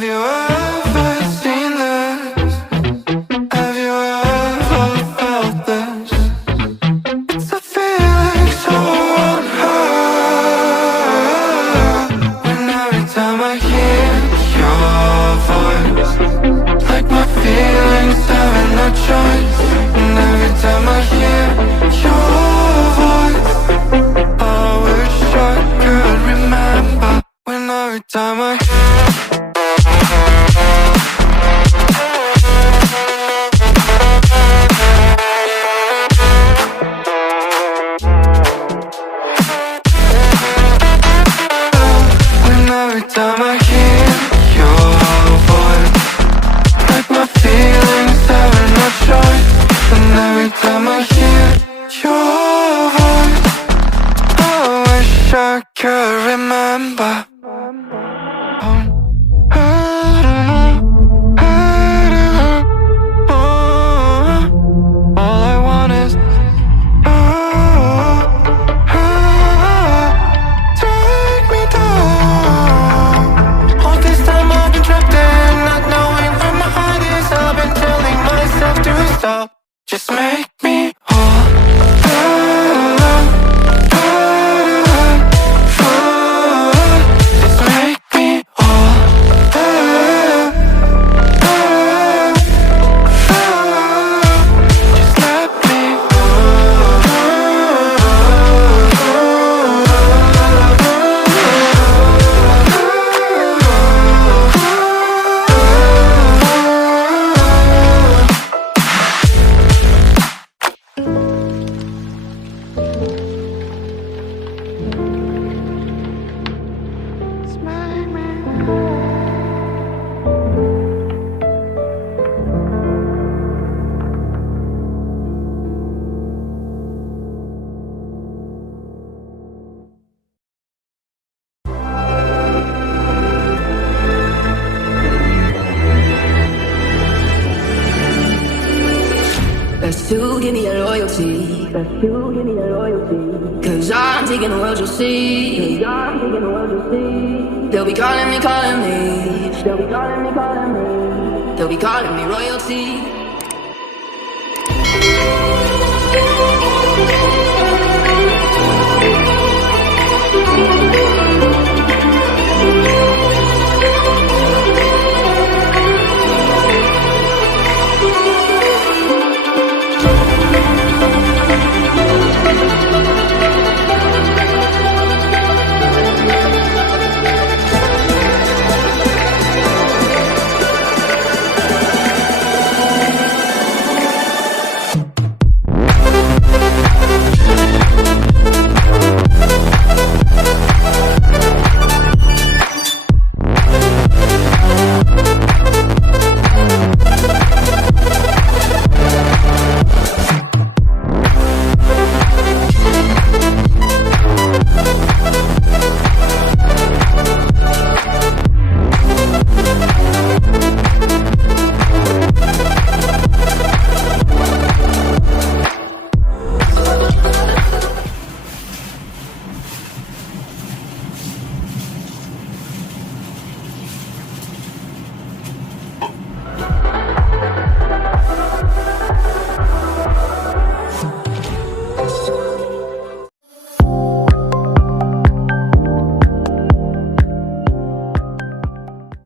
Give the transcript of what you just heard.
Have you ever seen this? Have you ever felt this? It's a feeling so unheard. When every time I hear your voice, like my feelings having no choice. And every time I hear your voice, I wish I could remember. When every time I every time I hear your voice, like my feelings having no choice. And every time I hear your voice, I wish I could remember. All I want is take me down. All this time I've been trapped in, not knowing where my heart is. I've been telling myself to stop. Just make me whole. Just make me whole. Just let me Best to give me your loyalty. Best to give me your loyalty. Cause I'm taking the world, you'll see. Cause I'm taking the world, you'll see. They'll be calling me, calling me. They'll be calling me, calling me. They'll be calling me royalty.